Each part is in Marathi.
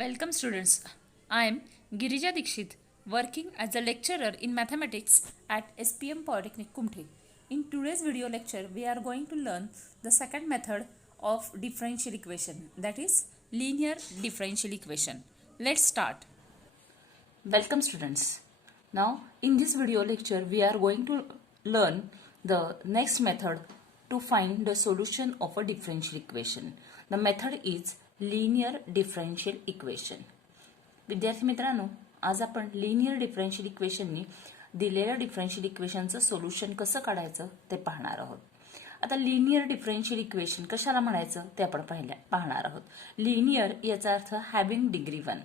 Welcome students. I am Girija Dikshit, working as a lecturer in mathematics at SPM Polytechnic Kumthi. In today's video lecture, we are going to learn the second method of differential equation, that is linear differential equation. Let's start. Welcome students. Now in this video lecture, we are going to learn the next method to find the solution of a differential equation. The method is linear differential equation. विद्यार्थी मित्रांनो, आज आपण लिनियर डिफरन्शियल इक्वेशननी दिलेल्या डिफरन्शियल इक्वेशनचं सोल्युशन कसं काढायचं ते पाहणार आहोत. आता लिनियर डिफरन्शियल इक्वेशन कशाला म्हणायचं ते आपण पाहणार आहोत. लिनियर याचा अर्थ having degree 1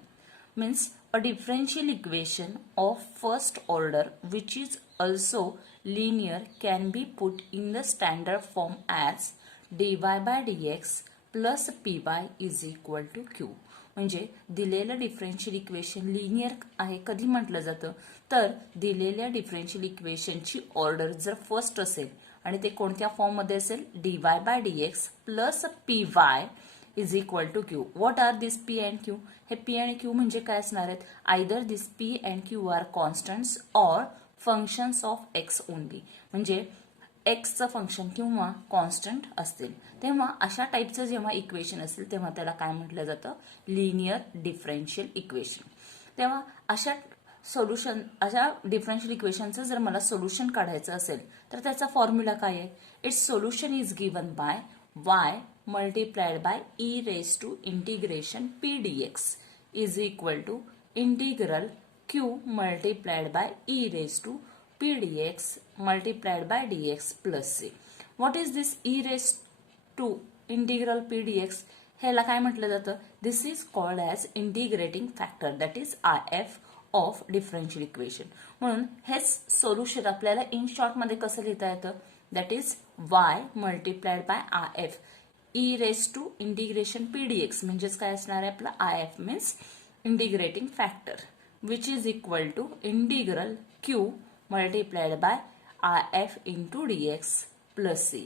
means a differential equation of first order which is also linear can be put in the standard form as dy/dx plus P Y is equal to Q. म्हणजे दिलेलं डिफरन्शियल इक्वेशन लिनियर आहे कधी म्हटलं जातं तर दिलेल्या डिफरन्शियल इक्वेशनची ऑर्डर जर फर्स्ट असेल आणि ते कोणत्या फॉर्ममध्ये असेल dy/dx plus P Y is equal to Q. What are this P and Q? हे पी आणि क्यू म्हणजे काय असणार आहेत? Either this P and Q are constants or functions of X only. म्हणजे एक्सचं फंक्शन किंवा कॉन्स्टंट असतील तेव्हा अशा टाईपचं जेव्हा इक्वेशन असेल तेव्हा त्याला काय म्हटलं जातं? Linear differential equation. तेव्हा अशा डिफरन्शियल इक्वेशनचं जर मला सोल्युशन काढायचं असेल तर त्याचा फॉर्म्युला काय आहे? Its solution is given by Y multiplied by E raise to integration P DX is equal to integral Q multiplied by E raise to p dx multiplied by dx plus c. What is this e raised to integral p dx? ह्याला काय म्हटलं जातं? This is called as integrating factor, that is if of differential equation. म्हणून हे सोल्युशन आपल्याला इन शॉर्ट मध्ये कसं लिहिता येतं? That is y multiplied by if e raised to integration p dx म्हणजेच काय असणार आहे आपलं if means integrating factor which is equal to integral q multiplied by if into dx plus c.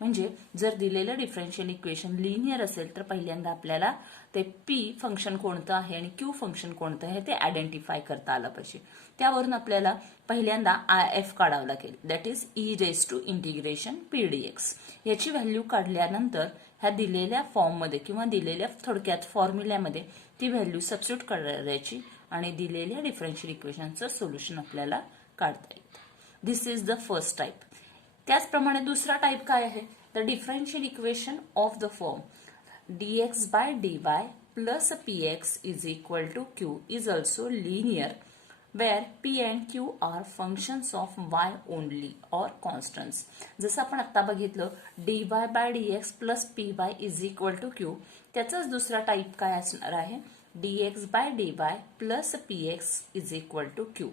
म्हणजे जर दिलेलं डिफरन्शियल इक्वेशन लिनियर असेल तर पहिल्यांदा आपल्याला ते p फंक्शन कोणतं आहे आणि q फंक्शन कोणतं आहे ते आयडेंटिफाय करता आलं पाहिजे. त्यावरून आपल्याला पहिल्यांदा if काढावं लागेल, that is E raise to integration P DX. याची व्हॅल्यू काढल्यानंतर ह्या दिलेल्या फॉर्ममध्ये किंवा दिलेल्या थोडक्यात फॉर्म्युल्यामध्ये ती व्हॅल्यू सबस्टिट्यूट करायची आणि दिलेल्या डिफरन्शियल इक्वेशनचं सोल्युशन आपल्याला काढता येतं. This is the first type. त्याचप्रमाणे दुसरा टाईप काय आहे? The differential equation of the form dx/dy plus px is equal to Q is also linear where p and q are functions of y only or constants. जसं आपण आता बघितलं dy/dx plus py is equal to Q, त्याचाच दुसरा टाईप काय असणार आहे? dx/dy plus px is equal to Q.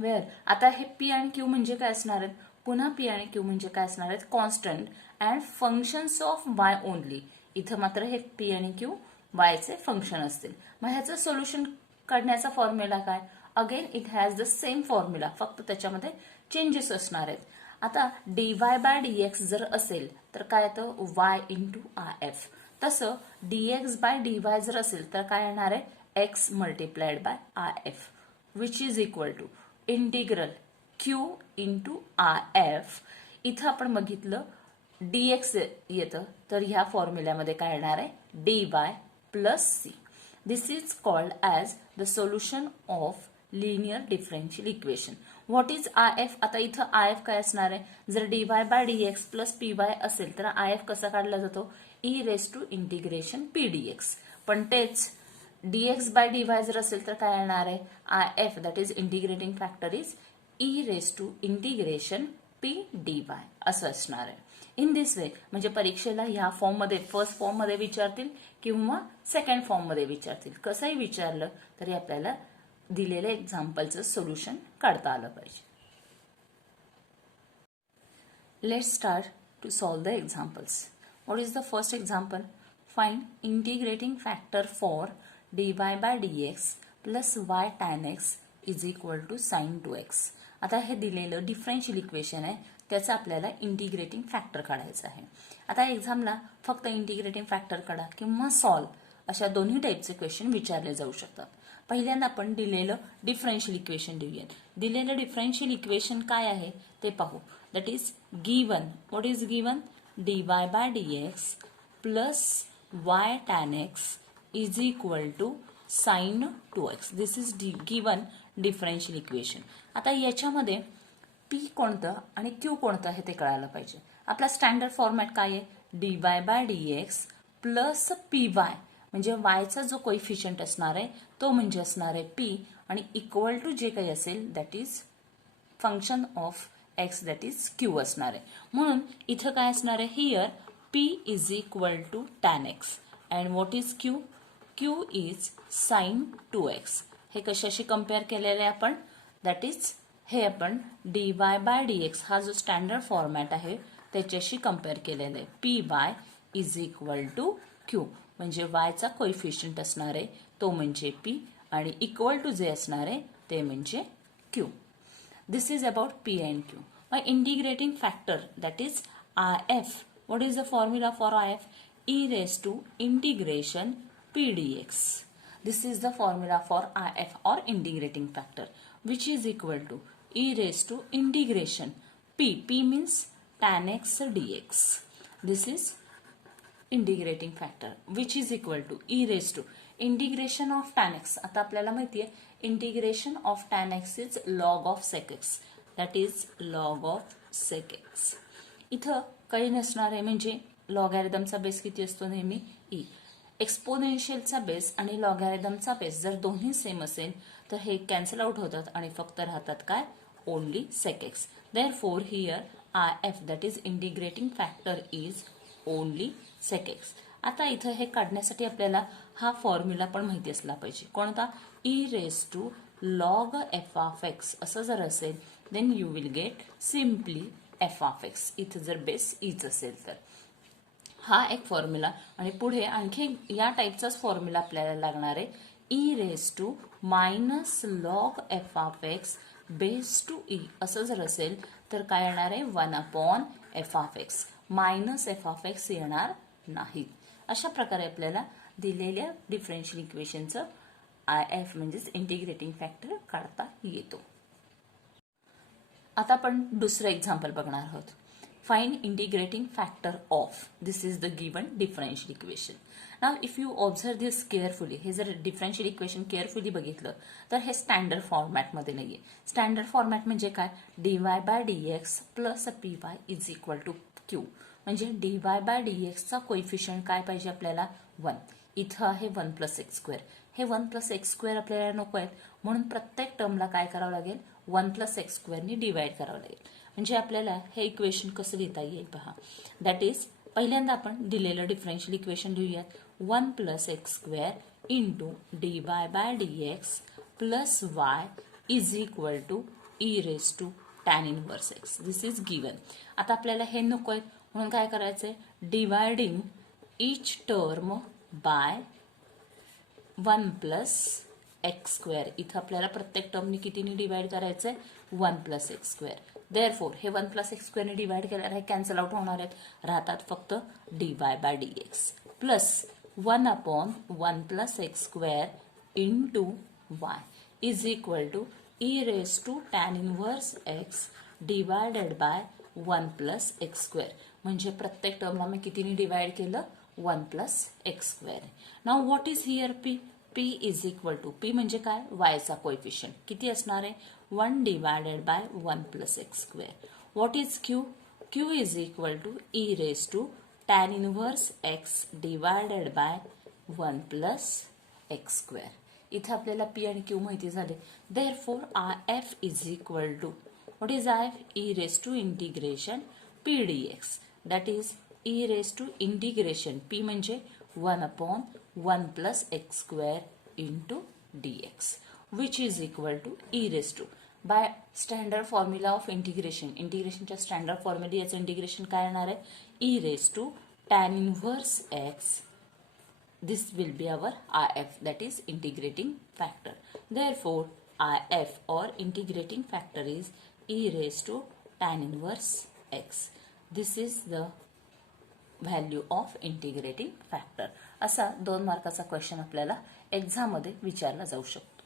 Where आता हे पी आणि क्यू म्हणजे काय असणार आहेत? पुन्हा पी आणि क्यू म्हणजे काय असणार आहेत? Constant and functions of Y only. इथं मात्र हे पी आणि क्यू वायचे फंक्शन असतील. मग ह्याचं सोल्युशन काढण्याचा फॉर्म्युला काय? Again it has the same formula, फक्त त्याच्यामध्ये चेंजेस असणार आहेत. आता dy/dx जर असेल तर काय येतं? y into if. तसं dx/dy जर असेल तर काय येणार आहे? x multiplied by if which is equal to integral q into if. इथं आपण बघितलं dx येतं तर ह्या फॉर्म्युल्यामध्ये काय येणार आहे? dy plus c. This is called as the solution of linear differential equation. What is if? आता इथं if काय असणार आहे? जर dy/dx प्लस py असेल तर if कसा काढला जातो? e raise to integration p dx. पण तेच dx/dy जर असेल तर काय येणार आहे? if that is integrating factor is e raise to integration p dy असं असणार आहे. इन दिस वे म्हणजे परीक्षेला ह्या फॉर्ममध्ये फर्स्ट फॉर्ममध्ये विचारतील किंवा सेकंड फॉर्ममध्ये विचारतील. कसंही विचारलं तरी आपल्याला दिलेल्या एक्झाम्पलचं सोल्युशन काढता आलं पाहिजे. Let's start to solve the examples. What is the first example? Find integrating factor for dy/dx plus y tan x is equal to sin 2x. आता हे दिलेलं डिफरन्शियल इक्वेशन आहे त्याचा आपल्याला इंटिग्रेटिंग फॅक्टर काढायचा आहे. आता एक्झामला फक्त इंटिग्रेटिंग फॅक्टर काढा किंवा सॉल्व अशा दोन्ही टाईपचे क्वेश्चन विचारले जाऊ शकतात. पहिल्यांदा आपण दिलेलं डिफरन्शियल इक्वेशन लिहूया. दिलेलं डिफरन्शियल इक्वेशन काय आहे ते पाहू. That is given. What is given? dy by dx plus y tan x is equal to sin 2x. This is given differential equation. आता याच्यामध्ये p कोणतं आणि q कोणतं आहे ते कळायला पाहिजे. आपला स्टँडर्ड फॉर्मॅट काय आहे? dy by dx plus py म्हणजे yचा जो कोइफिशियंट असणार आहे तो म्हणजे असणार आहे p आणि इक्वल टू जे काही असेल that is function of x that is q असणार आहे. म्हणून इथं काय असणार आहे? Here p is equal to tan x and what is q? q is sin 2x. हे कशाशी कम्पेअर केलेलं आहे आपण? दॅट इज हे आपण dy by dx हा जो स्टँडर्ड फॉर्मॅट आहे त्याच्याशी कम्पेअर केलेलं आहे. py is equal to q म्हणजे yचा कोइफिशियंट असणार आहे तो म्हणजे p आणि इक्वल टू जे असणार आहे ते म्हणजे q. This is about P and Q. My integrating factor that is IF. What is the formula for IF? E raised to integration P dx. This is the formula for IF or integrating factor which is equal to E raised to integration P. P means tan x dx. This is integrating factor which is equal to E raised to integration of tan x. आता आपल्याला माहिती आहे integration of tan x is log of sec x. That is log of sec x. इथं काही नसणार आहे म्हणजे लॉगॅरिथमचा बेस किती असतो? नेहमी e. एक्सपोनेन्शियलचा बेस आणि लॉगॅरिथमचा बेस जर दोन्ही सेम असेल तर हे कॅन्सल आउट होतात आणि फक्त राहतात काय? Only sec x. Therefore here IF that is integrating factor is only sec x. आता इथं हे काढण्यासाठी आपल्याला हा फॉर्म्युला पण माहिती असला पाहिजे. कोणता? e raised to log f of x असं जर असेल then you will get simply f of x. इथं जर बेस ईच असेल तर हा एक फॉर्म्युला. आणि पुढे आणखी या टाईपचाच फॉर्म्युला आपल्याला लागणार आहे. e raised to minus log f of x base to e असं जर असेल तर काय येणार आहे? 1/f of x. Minus f of x येणार नाही. अशा प्रकारे आपल्याला दिलेल्या डिफरन्शियल इक्वेशनचं IF म्हणजेच इंटिग्रेटिंग फॅक्टर काढता येतो. आता आपण दुसरं एक्झाम्पल बघणार आहोत. Find integrating factor of. This is the given differential equation. Now if you observe this carefully, हे जर डिफरन्शियल इक्वेशन केअरफुली बघितलं तर हे स्टँडर्ड फॉर्मॅटमध्ये नाहीये. स्टँडर्ड फॉर्मॅट म्हणजे काय? dy by dx plus py is equal to q. म्हणजे dy by dx चा कोइफिशियंट काय पाहिजे आपल्याला? 1. इथं आहे 1 प्लस एक्स स्क्वेअर. हे 1 प्लस एक्स स्क्वेअर आपल्याला नको आहेत म्हणून प्रत्येक टर्मला काय करावं लागेल? 1 प्लस एक्स स्क्वेअरनी डिवाइड करावं लागेल. म्हणजे आपल्याला हे इक्वेशन कसं लिहिता येईल पहा. दॅट इज पहिल्यांदा आपण दिलेलं डिफरन्शियल इक्वेशन लिहूयात. 1 plus X square into dy by dx plus y is equal to e raise to tan inverse x. This is given. आता आपल्याला हे नको आहे म्हणून काय करायचंय? Dividing each term by 1 plus X square. इथं आपल्याला प्रत्येक टर्मनी कितीने डिवाइड करायचंय? 1 प्लस एक्स स्क्वेअर. देअरफोर हे 1 प्लस एक्स स्क्वेअरने डिवाइड केल्यावर हे कॅन्सल आउट होणार आहेत. राहतात फक्त dy by dx plus 1/1 plus X square into y is equal to e raise to tan inverse x divided by 1 plus X square. म्हणजे प्रत्येक टर्मला मी कितीने डिवाइड केलं? 1 plus X square. Now what is here p? p is equal to p म्हणजे काय? y चा कोइफिशियंट किती असणार आहे? 1 divided by 1 plus X square. What is q? q is equal to e raise to tan inverse x divided by 1 plus X square. इथं आपल्याला p आणि q माहिती झाले. Therefore IF is equal to what is IF? e raise to integration p dx. That is e raise to integration p म्हणजे 1/1 plus X square into dx which is equal to e raise to by standard formula of integration. इंटिग्रेशनच्या स्टँडर्ड फॉर्म्युला याचं इंटिग्रेशन काय येणार आहे? e raise to tan inverse x. This will be our IF, that is integrating factor. Therefore, IF or integrating factor is e raised to tan inverse x. This is the value of integrating factor. असा 2 मार्काचा क्वेश्चन आपल्याला एक्झाममध्ये विचारला जाऊ शकतो.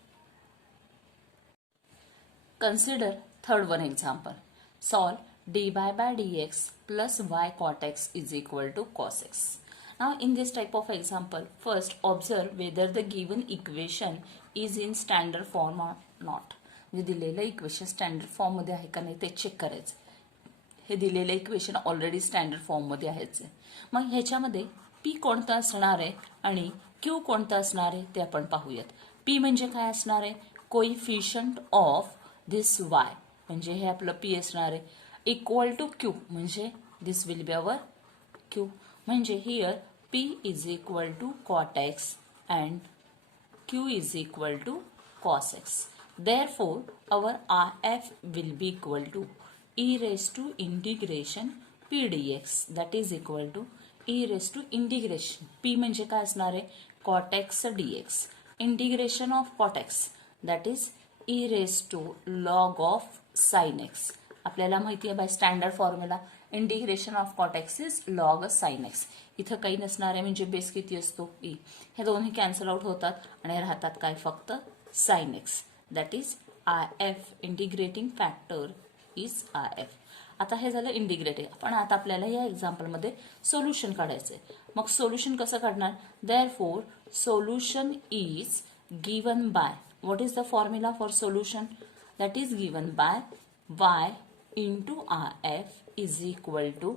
Consider third one example. Solve dy by dx plus y cot x is equal to cos x. Now in this type of example, first observe whether the given equation is in standard form or not. म्हणजे दिलेलं इक्वेशन स्टँडर्ड फॉर्म मध्ये आहे का नाही ते चेक करायचं. हे दिलेलं इक्वेशन ऑलरेडी स्टँडर्ड फॉर्म मध्ये आहेच आहे. मग ह्याच्यामध्ये पी कोणतं असणार आहे आणि क्यू कोणतं असणार आहे ते आपण पाहूयात. पी म्हणजे काय असणार आहे? कोइफिशियंट ऑफ दिस वाय म्हणजे हे आपलं पी असणार आहे. इक्वल टू क्यू म्हणजे this will be our Q. म्हणजे here P is equal to cot X and Q is equal to cos X. Therefore, our RF will be equal to e raised to integration p dx, that is equal to e raised to integration p म्हणजे काय असणार आहे? cot x dx. Integration of cot x, that is e raised to log of sin x. आपल्याला माहिती आहे by standard formula integration of cot X is log sine X. इथं काही नसणार आहे म्हणजे बेस किती असतो? ई. हे दोन्ही कॅन्सल आउट होतात आणि राहतात काय? फक्त sine x. That is IF, integrating factor is IF. आता हे झालं इंटिग्रेटिंग. पण आता आपल्याला या एक्झाम्पलमध्ये सोल्युशन काढायचंय. मग सोल्युशन कसं काढणार? Therefore solution is given bye, what is the formula for solution? That is given bye y into RF is equal to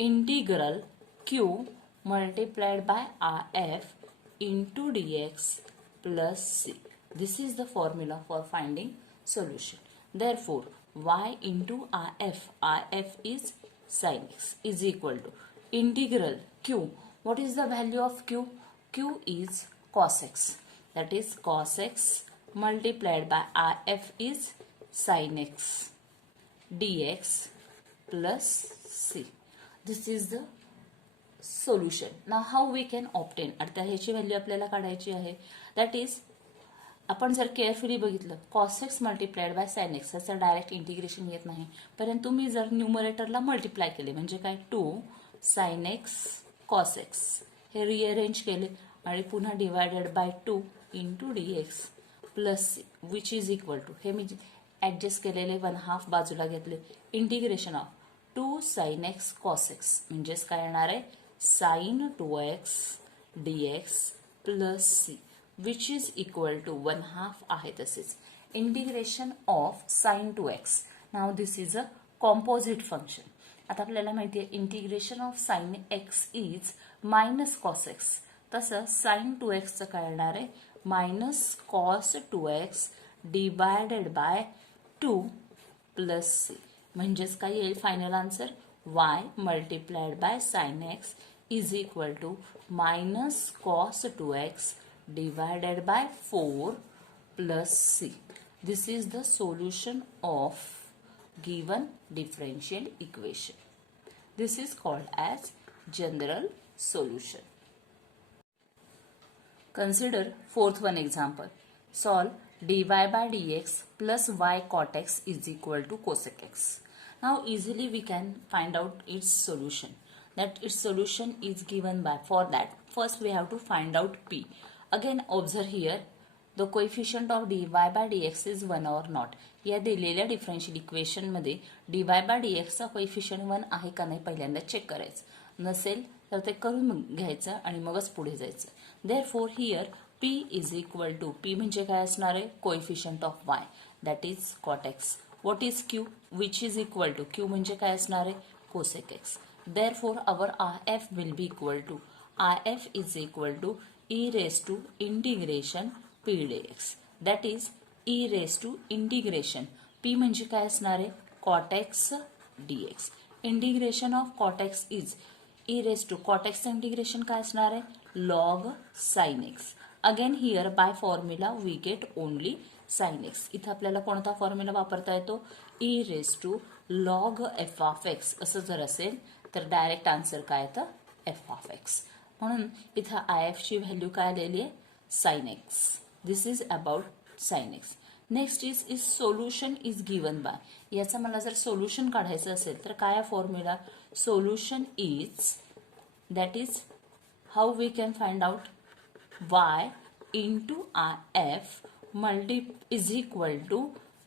integral Q multiplied by RF into dx plus C. This is the formula for finding solution. Therefore, y into RF is sin x, is equal to integral Q. What is the value of Q? Q is cos x. That is cos x multiplied by RF is sin x dx plus C. This is the solution. Now how we can obtain? आता ह्याची व्हॅल्यू आपल्याला काढायची आहे. दॅट इज आपण जर केअरफुली बघितलं cos x multiplied by sin x याचं डायरेक्ट इंटिग्रेशन येत नाही. परंतु मी जर न्यूमरेटरला मल्टिप्लाय केले म्हणजे काय? 2 sin x cos x हे रिअरेंज केले आणि पुन्हा divided by 2 into dx plus which is equal to हे मी ऍडजस्ट केलेले 1/2 बाजूला घेतले. Integration of 2 sin x cos x म्हणजेच काय येणार आहे? sin 2x dx plus c which is equal to 1/2 आहे तसेच. Integration of sin 2x. Now this is a composite function. आता आपल्याला माहिती आहे integration of sin x is minus cos x. तसं sin 2x चं काय येणार आहे? Minus cos 2x divided by 2 plus c म्हणजेच काय येईल? Final answer y multiplied by sin x is equal to minus cos 2x divided by 4 plus c. This is the solution of given differential equation. This is called as general solution. Consider fourth one example. Solve dy by dx plus y cot x is equal to cosec x. Now easily we can find out its solution. That its solution is given by, for that first we have to find out p. Again observe here the coefficient of dy by dx is 1 or not. या दिलेल्या डिफरन्शियल इक्वेशन मध्ये dy by dx चा कोएफिशियंट 1 आहे का नाही पहिल्यांदा चेक करायचं. नसेल तर ते करून घ्यायचं आणि मगच पुढे जायचं. Therefore here p is equal to, p म्हणजे काय असणार आहे? Coefficient of y, that is cot x. What is q? Which is equal to, q म्हणजे काय असणार आहे? cosec x. Therefore our RF will be equal to, RF is equal to e raised to integration p dx. That is e raised to integration p म्हणजे काय असणार आहे? cot x dx. Integration of cot x is e raised to cot x इंटिग्रेशन काय असणार आहे? log sin x. Again here by formula we get only sin x. इथं आपल्याला कोणता फॉर्म्युला वापरता येतो? e raised to log f of x असं जर असेल तर डायरेक्ट आन्सर काय येतं? f of x. म्हणून इथं IF ची व्हॅल्यू काय आलेली आहे? sin x. This is about sin x. Next is solution is given bye. याचा मला जर सोल्युशन काढायचं असेल तर काय formula? Solution is That is how we can find out y into if is equal to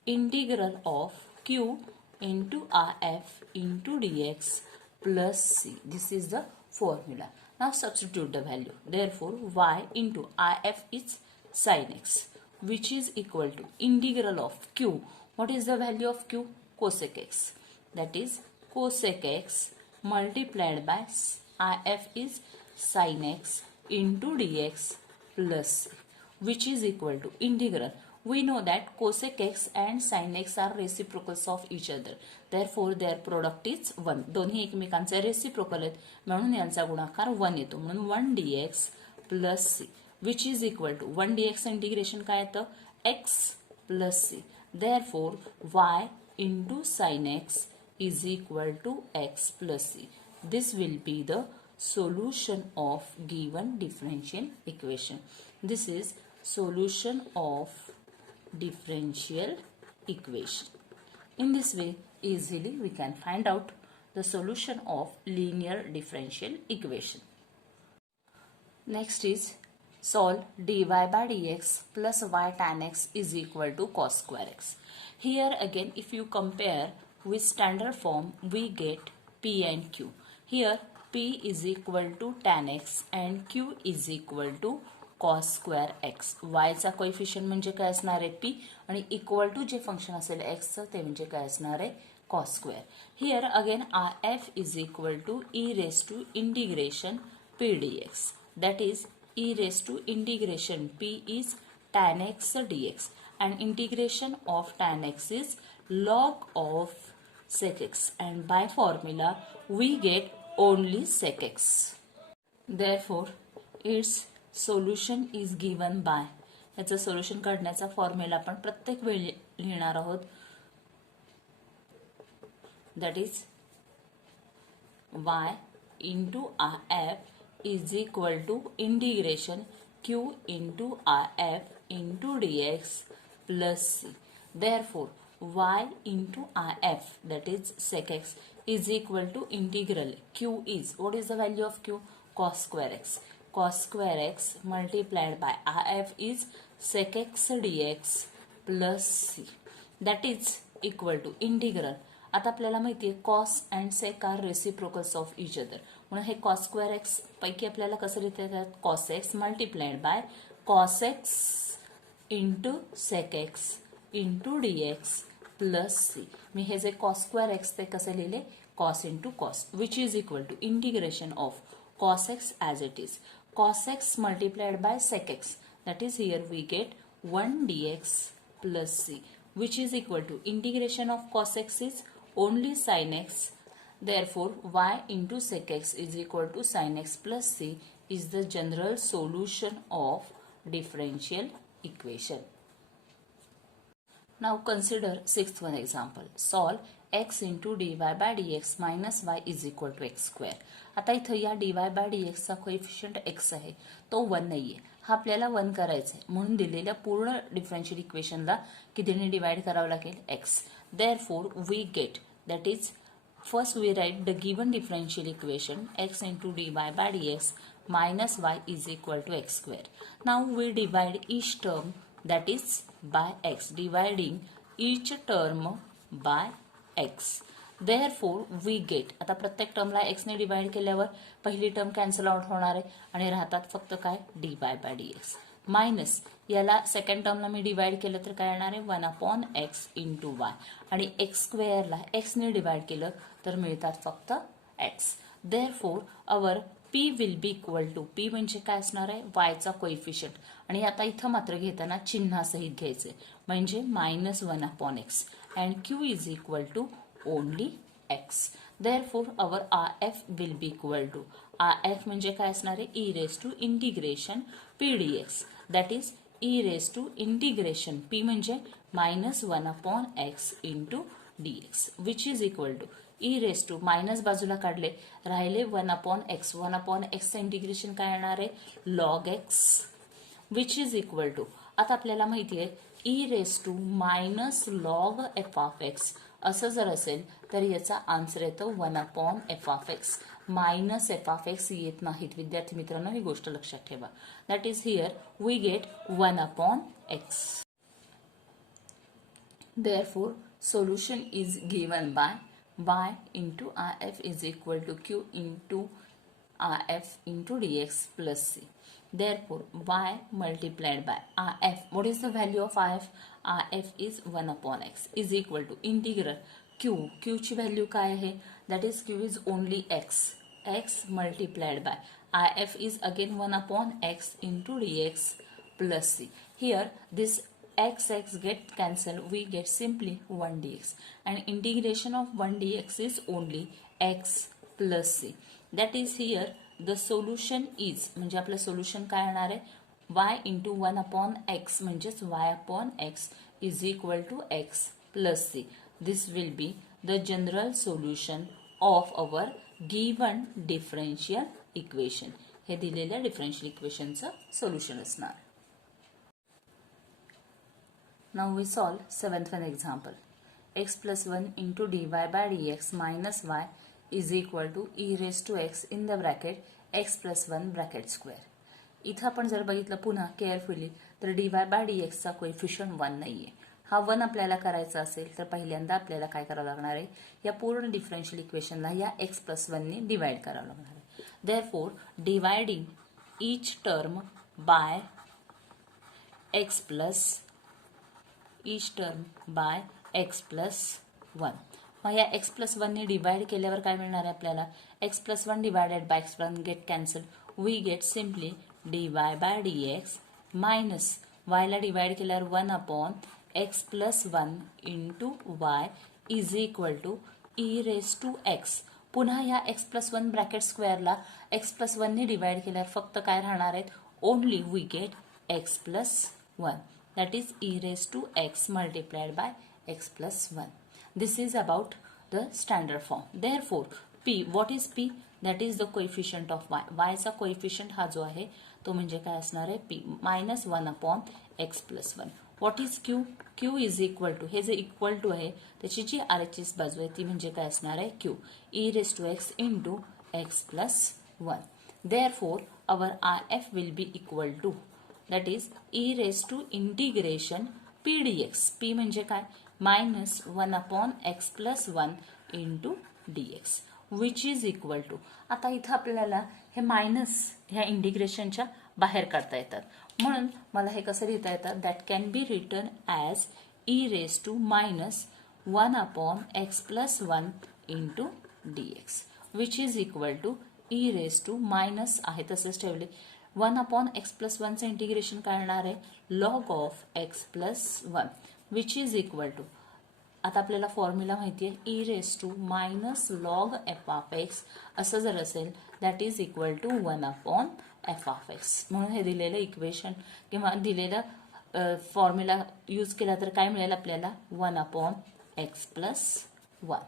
integral of q into if into dx plus c. This is the formula. Now substitute the value. Therefore y into if is sin x, which is equal to integral of q. What is the value of q? Cosec x. That is cosec x multiplied by if is sin x into dx plus c, which is equal to integral. We know that cosec x and sin x are reciprocals of each other. Therefore their product is 1. दोन्ही एकमेकांचे रेसिप्रोकल आहेत म्हणून यांचा गुणाकार 1 येतो. म्हणून 1 dx plus c, which is equal to 1 dx integration काय येतं? x plus c. Therefore y into sin x is equal to x plus c. This will be the solution of given differential equation. This is solution of differential equation. In this way, easily we can find out the solution of linear differential equation. Next is solve dy by dx plus y tan x is equal to cos square x. Here again, if you compare with standard form, we get p and q. Here p is equal to tan x and q is equal to cos square x. y चा कोएफिशियंट म्हणजे काय असणार आहे? p आणि इक्वल टू जे फंक्शन असेल x चं ते म्हणजे काय असणार आहे? cos square. Here again f is equal to e raised to integration p dx. That is e raised to integration p is tan x dx and integration of tan x is log of sec x, and by formula we get only sec x. Therefore its solution is given by, याचं सोल्युशन काढण्याचा फॉर्म्युला आपण प्रत्येक वेळी लिहिणार आहोत. That is y into if is equal to integration q into if into dx plus c. Therefore y into if, that is sec x, is equal to integral q is, what is the value of q? Cos square x. Cos square x multiplied by if is sec x dx plus c. That is equal to integral. आता आपल्याला माहिती आहे cos and sec are reciprocals of each other. म्हणून हे cos square x पैकी आपल्याला कसं लिहिता येतात? cos x multiplied by cos x into sec x into dx plus c. मी हे जे cos square x ते कसे लिहिले? cos into cos, which is equal to integration of cos x as it is. Cos x multiplied by sec x. That is here we get 1 dx plus c, which is equal to integration of cos x is only sin x. Therefore y into sec x is equal to sin x plus c is the general solution of differential equation. Now consider sixth one example. Solve x into dy by dx minus y is equal to x square. आता इथं या dy by dx चा कोएफिशियंट x आहे, तो 1 नाहीये. हा आपल्याला 1 करायचा आहे म्हणून दिलेल्या पूर्ण डिफरन्शियल इक्वेशनला कितीने डिवाइड करावं लागेल? x. Therefore we get, that is first we write the given differential equation x into dy by dx minus y is equal to x square. Now we divide each term, that is by x, dividing each term by x. Therefore we get, आता प्रत्येक टर्मला x ने डिवाइड केल्यावर पहिली टर्म कॅन्सल आउट होणार आहे आणि राहतात फक्त काय? dy by dx मायनस याला सेकंड टर्मला मी डिवाइड केलं तर काय येणार आहे? 1/x into y आणि x स्क्वेअरला x ने डिवाइड केलं तर मिळतात फक्त x. Therefore our p will be equal to, p म्हणजे काय असणार आहे? y चा कोएफिशियंट आणि आता इथं मात्र घेताना चिन्हासहित घ्यायचे म्हणजे -1/x and q is equal to only x. Therefore our rf will be equal to, rf म्हणजे काय असणार आहे? e raised to integration p dx. That is e raised to integration p म्हणजे -1/x into dx, which is equal to e raised to minus बाजूला काढले राहिले 1/x. 1/x चं इंटिग्रेशन काय येणार आहे? log x, which is equal to, आता आपल्याला माहिती आहे e raised to minus log f of x असं जर असेल तर याचा आन्सर येतो 1/f of x. Minus F of X येत नाहीत. विद्यार्थी मित्रांनो, ही गोष्ट लक्षात ठेवा. That is here we get 1/x. Therefore, solution is given by y into rf is equal to q into rf into dx plus c. Therefore, y multiplied by rf. What is the value of rf? Rf is 1/x is equal to integral q. q ची value काय आहे? That is q is only x. x multiplied by rf is again 1/x into dx plus c. Here this x get cancelled, we get simply 1 dx, and integration of 1 dx is only x plus c. That is here the solution is, म्हणजे आपलं सोल्युशन काय येणार आहे? y into 1/x म्हणजेच y/x is equal to x plus c. This will be the general solution of our given differential equation. हे दिलेल्या डिफरन्शियल इक्वेशनचं सोल्युशन असणार. Now we solve 7th one example. X plus 1 into dy by dx minus y is equal to e raised to x in the bracket x plus 1 bracket square. इथं आपण जर बघितलं पुन्हा केअरफुली तर dy by dx चा कोएफिशियंट 1 नाहीये. हा 1 आपल्याला करायचा असेल तर पहिल्यांदा आपल्याला काय करावं लागणार आहे? या पूर्ण डिफरन्शियल इक्वेशनला या x plus 1 ने डिवाइड करावं लागणार आहे. Therefore, dividing each term by x plus x plus 1. मग या x plus 1 ने डिवाइड केल्यावर काय मिळणार आहे आपल्याला? x plus 1 divided by x 1 get cancelled. We get simply dy by dx minus y ला डिवाइड केल्यावर 1/x plus 1 into y is equal to e raised to x. पुन्हा या x plus 1 ब्रॅकेट स्क्वेअरला x plus 1 ने डिवाइड केल्यावर फक्त काय राहणार आहेत? Only we get x plus 1. That is e raised to x multiplied by x plus 1. This is about the standard form. Therefore, p, what is p? That is the coefficient of y. y चा coefficient हा जो आहे तो म्हणजे काय असणार आहे? p minus 1/x plus 1. What is q? q is equal to, हे जे इक्वल टू आहे त्याची जी RHS बाजू आहे ती म्हणजे काय असणार आहे? q e raised to x into x plus 1. Therefore, our rf will be equal to, that is e raised to integration p dx. p म्हणजे काय? minus 1/x plus 1 into dx which is equal to. आता इथं आपल्याला हे मायनस ह्या इंटिग्रेशनच्या बाहेर काढता येतात म्हणून मला हे कसं लिहिता येतं? That can be return as e raised to minus 1/x plus 1 into dx which is equal to e raised to minus आहे तसेच ठेवले 1/x plus 1 चं इंटिग्रेशन काय येणार आहे? log of x plus 1 which is equal to, आता आपल्याला फॉर्म्युला माहिती आहे e raised to minus log f of x असं जर असेल that is equal to 1/f of x. म्हणून हे दिलेलं इक्वेशन किंवा दिलेलं फॉर्म्युला यूज केला तर काय मिळेल आपल्याला? 1/x plus 1.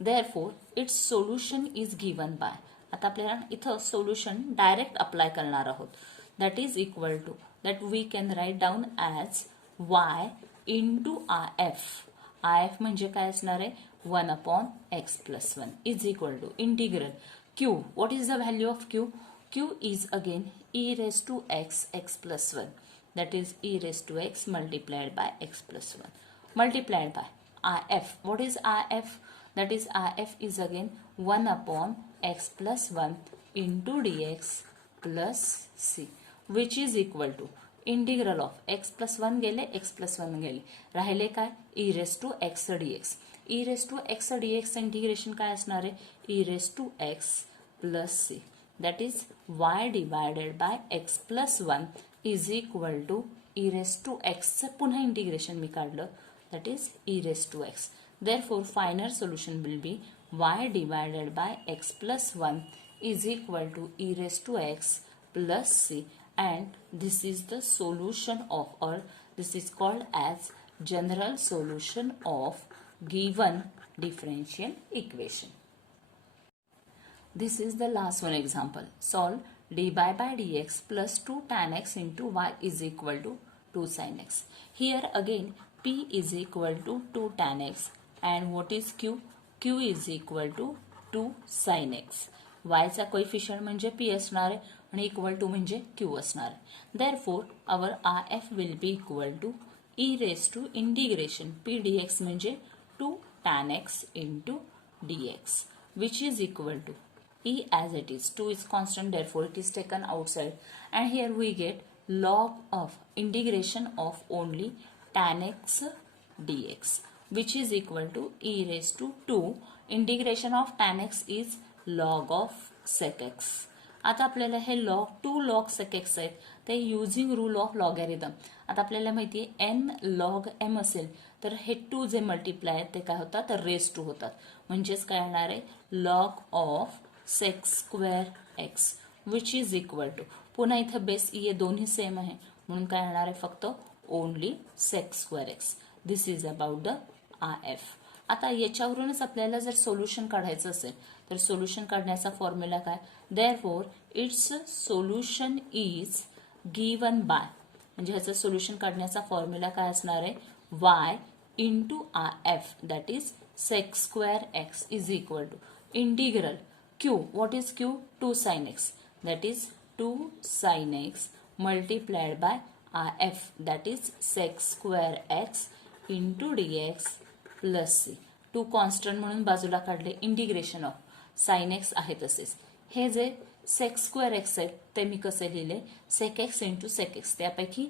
Therefore, its solution is given by, आता आपल्याला इथं सोल्युशन डायरेक्ट अप्लाय करणार आहोत. That is equal to, that we can write down as y into rf. rf म्हणजे काय असणार आहे? 1/x plus 1 is equal to integral q. What is the value of q? q is again e raised to x plus 1. That is e raised to x multiplied by x plus 1 multiplied by rf. What is rf? That is rf is again 1/x plus 1 into dx plus c which is equal to integral of x plus 1 गेले, x plus 1 गेले, राहिले काय? e raised to x dx. e raised to x dx integration काय असणार आहे? e raised to x plus c. That is y divided by x plus 1 is equal to e raised to x चं पुन्हा इंटिग्रेशन मी काढलं, that is e raised to x. Therefore, final solution will be y divided by x plus 1 is equal to e raised to x plus c, and this is the solution of, or this is called as general solution of given differential equation. This is the last one example. Solve dy by dx plus 2 tan x into y is equal to 2 sin x. Here again p is equal to 2 tan x, and what is q? q is equal to 2 sin x. वायचा कोइफिशियंट म्हणजे पी असणार आहे आणि इक्वल टू म्हणजे क्यू असणार आहे. Therefore our I F will be equal to E raise to integration P D X म्हणजे 2 tan x into dx, which is equal to e as it is. 2 is constant, therefore it is taken outside, and here we get log of integration of only tan x dx, which is equal to e raised to 2. Integration of tan x is log of sec x. आता आपल्याला हे टू लॉग सेक एक्स आहेत ते युझिंग रूल ऑफ लॉगॅरिथम. आता आपल्याला माहिती आहे एन लॉग एम असेल तर हे टू जे मल्टिप्लाय आहेत ते काय होतात तर रेस टू होतात. म्हणजेच काय येणार आहे log of sec square X which is equal to, पुन्हा इथं बेस ई दोन्ही सेम आहे म्हणून काय येणार आहे फक्त only sec square X. This is about the I F. आता याच्यावरूनच आपल्याला जर सोल्युशन काढायचं असेल तर सोल्युशन काढण्याचा फॉर्म्युला काय, therefore its solution is given by, म्हणजे ह्याचं सोल्युशन काढण्याचा फॉर्म्युला काय असणार आहे y into I F that is sec square X is equal to integral Q. What is Q, 2 sin x that is 2 sin x multiplied by I F that is sec square X into D X plus C. 2 constant म्हणून बाजूला काढले, इंटिग्रेशन ऑफ साइन एक्स आहे तसेच. हे जे सेक स्क्वेअर एक्स आहेत ते मी कसे लिहिले sec X into sec X, त्यापैकी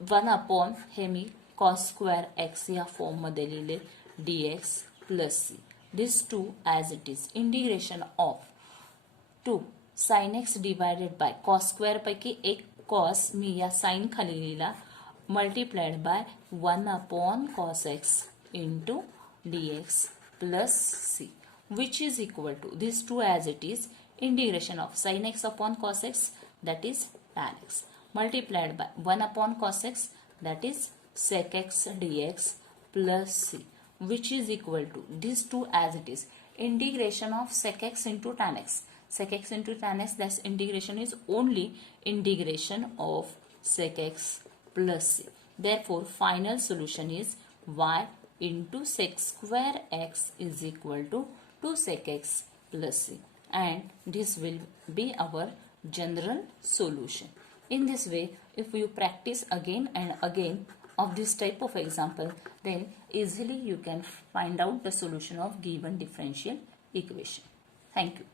1 अपॉन हे मी कॉस स्क्वेअर एक्स या फॉर्ममध्ये लिहिले D X plus C. This 2 as it is. Integration of 2 sine X divided by cos square पैकी एक कॉस मी या साइन खाली लिहिला multiplied by 1 upon cos X into dx plus c, which is equal to these two as it is integration of sin x upon cos x that is tan x multiplied by 1 upon cos x that is sec x dx plus c, which is equal to these two as it is integration of sec x into tan x. Sec x into tan x, that's integration is only integration of sec x plus c. Therefore final solution is y into sec square x is equal to 2 sec x plus c, and this will be our general solution. In this way, if you practice again and again of this type of example, then easily you can find out the solution of given differential equation. Thank you.